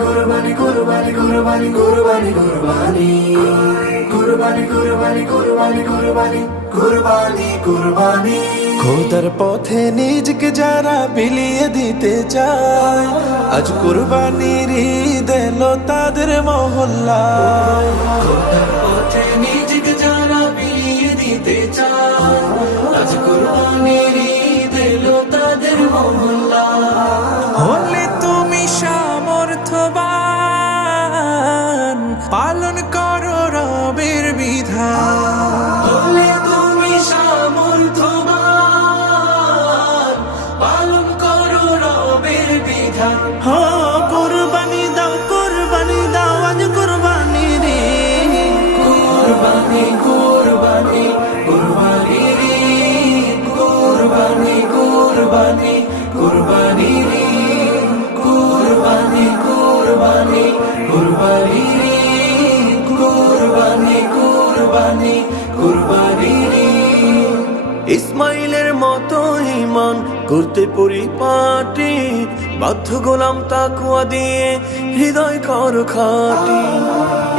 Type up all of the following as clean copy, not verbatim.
কুরবানি কুরবানি কুরবানি কুরবানি কুরবানি কুরবানি কুরবানি কুরবানি কুরবানি কুরবানি কুরবানি খোদার পথে নিজকে যারা বিলিয়ে দিতে চায় আজ কুরবানির ঈদ এলো তাদের মহল্লায়। খোদার পথে নিজকে যারা বিলিয়ে দিতে চায় আজ কুরবানির ঈদ এলো তাদের মহল্লায়। হলে তুমি সামর্থ্যবান পালন করো রবের বিধান। হলে তুমি সামর্থ্যবান পালন করো রবের বিধান। কুরবানি দাও আজ কুরবানি রে। কুরবানি কুরবানি কুরবানি রে কুরবানি কুরবানি কুরবানি রে কুরবানি কুরবানি কুরবানি রে কুরবানি কুরবানি কুরবানি রে। ইসমাইলের মতো ঈমান করতে পরিপাটি বাধ্য গোলাম তাকওয়া দিয়ে হৃদয় কর খাটি।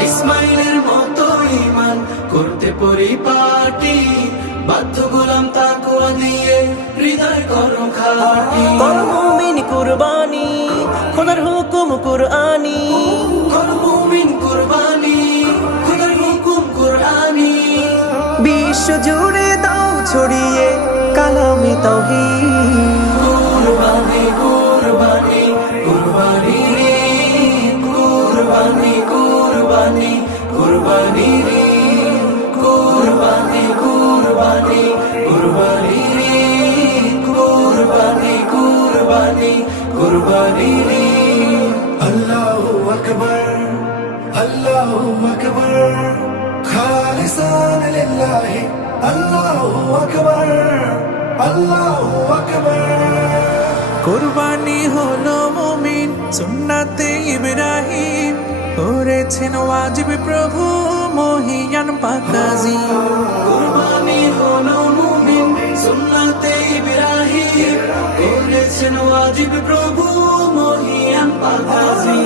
ইসমাইলের মতো ঈমান করতে পরিপাটি বাধ্য গোলাম তাকওয়া দিয়ে হৃদয় করো খাটি। কর মুমিন কুরবানি খোদার হুকুম কুরআনি। কর মুমিন কুরবানি খোদার হুকুম কুরআনি। বিশ্ব জুড়ে দাও ছড়িয়ে কালামে তাওহীদ। কুরবানি কুরবানি কুরবানি রে কুরবানি কুরবানি কুরবানি রে কুরবানি কুরবানি কুরবানি রে কুরবানি কুরবানি কুরবানি রে। আল্লাহু আকবার আল্লাহু আকবার খালিসান লিল্লাহি আল্লাহু আকবার আল্লাহু আকবার। কুরবানি হলো মুমিন সুন্নাতে ইব্রাহিম করেছেন ওয়াজিব প্রভু মহিয়ান পাকাজি। কুরবানি হলো মুমিন সুন্নাতে ইব্রাহিম করেছেন ওয়াজিব প্রভু মহিয়ান পাকাজি।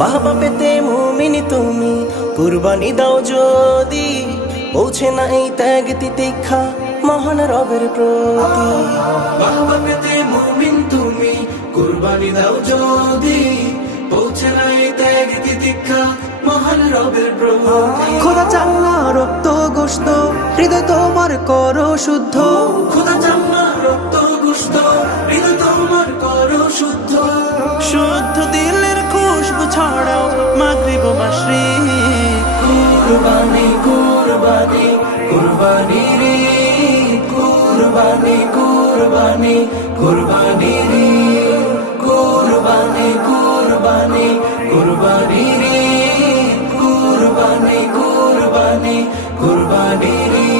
বাবা পেতে মুমিন তুমি কুরবানি দাও যদি পৌঁছে না এই ত্যাগ তিতিক্ষা মহান রবের প্রতি। বাবা পেতে মুমিন তুমি কুরবানি দাও যদি পৌঁছে নাই ত্যাগ তিতিক্ষা মহান রবের প্রতি। খোদা চাল্লা রক্ত গোশত হৃদয় তোমার করো শুদ্ধ। খোদা চান্না রক্ত গোশত হৃদয় তোমার করো শুদ্ধ। শুদ্ধ দিলের খুশবু ছড়াও মাগরিব মাশরিক। কুরবানি কুরবানি কুরবানি রে কুরবানি কুরবানি কুরবানি রে কুরবানি কুরবানি কুরবানি রে কুরবানি কুরবানি কুরবানি রে।